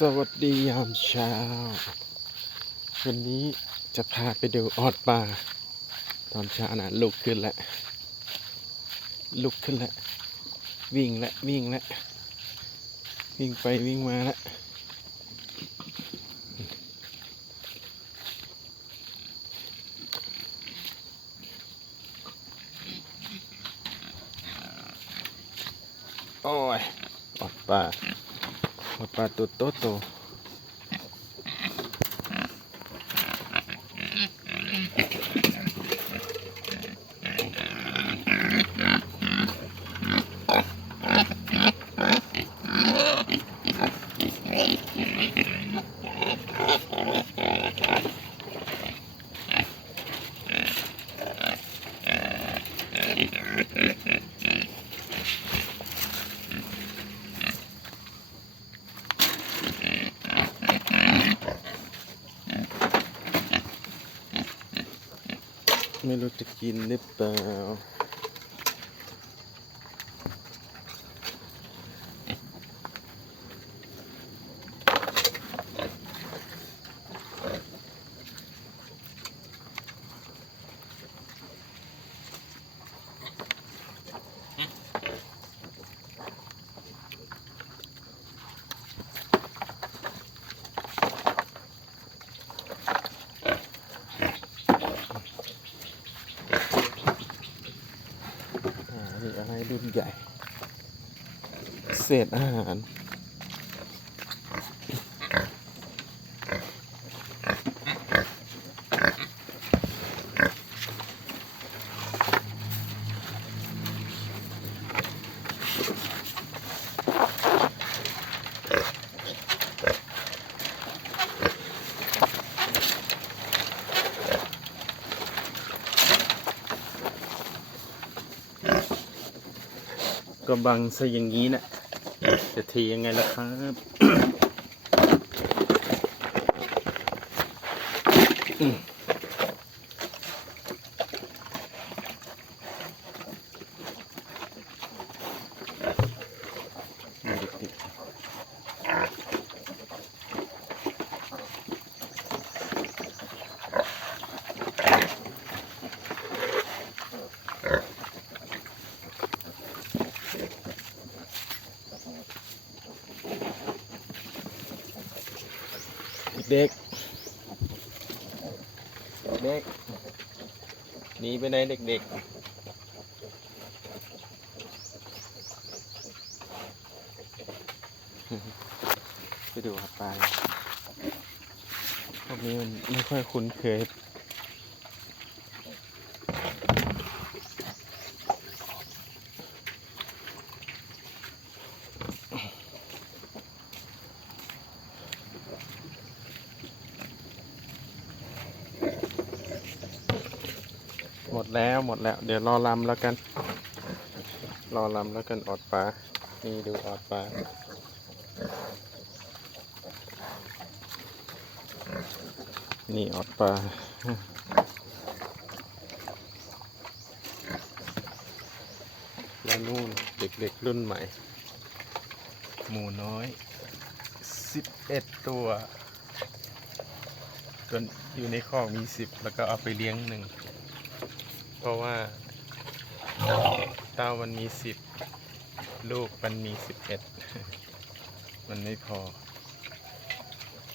สวัสดียามเช้า วันนี้จะพาไปดูออดป่าตอนเช้านะลุกขึ้นแล้วลุกขึ้นแล้ววิ่งแล้ววิ่งแล้ววิ่งไปวิ่งมาแล้วโอ้ยออดป่าออดป่า ตัว ไม่รู้จะกินหรือเปล่า รุ่นใหญ่ เศษอาหาร ก็บังซะอย่างนี้นะจะเทยังไงล่ะครับ เด็กเด็กหนีไปไหนเด็กๆไปดูครับปลาพวกนี้มันไม่ค่อยคุ้นเคย ดแล้วหมดแล้ว เดี๋ยวรอลำแล้วกัน รอลำแล้วกันออดปลา นี่ดูออดปลานี่ออดปลาแล้วนู่นเด็กๆรุ่นใหม่ หมูน้อย 11 ตัวส่วนอยู่ในคอกมี 10 แล้วก็เอาไปเลี้ยงหนึ่ง เพราะว่าเต้ามันมีสิบลูกมันมีสิบเอ็ดมันไม่พอ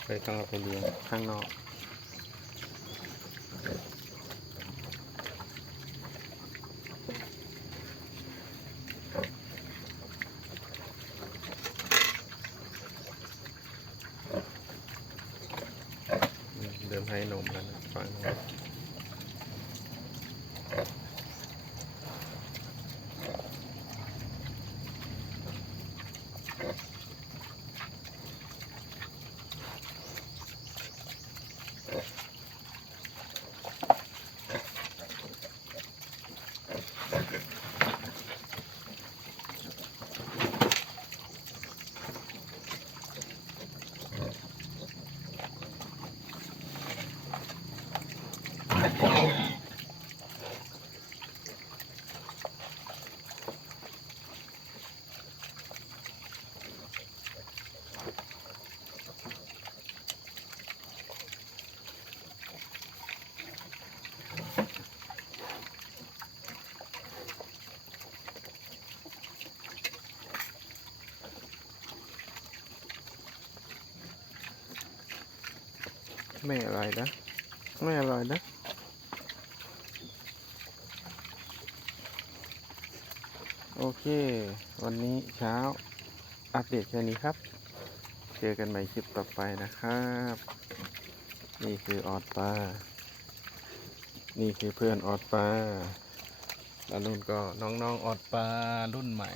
เลยต้องเอาไปเลี้ยงข้างนอก Yeah. ไม่อร่อยนะ ไม่อร่อยนะโอเค วันนี้เช้าอัปเดตแค่นี้ครับ เจอกันใหม่คลิปต่อไปนะครับ นี่คือออดปลา นี่คือเพื่อนออดปลา แล้วนุ่นก็น้องๆออดปลารุ่นใหม่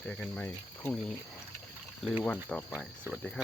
เจอกันใหม่พรุ่งนี้หรือวันต่อไป สวัสดีครับ